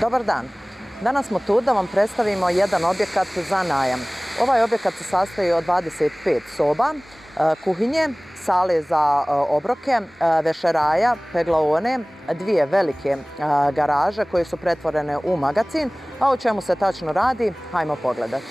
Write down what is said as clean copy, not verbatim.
Dobar dan. Danas smo tu da vam predstavimo jedan objekat za najam. Ovaj objekat se sastoji od 25 soba, kuhinje, sale za obroke, vešeraja, peglaone, dvije velike garaže koje su pretvorene u magacin. A o čemu se tačno radi, hajmo pogledati.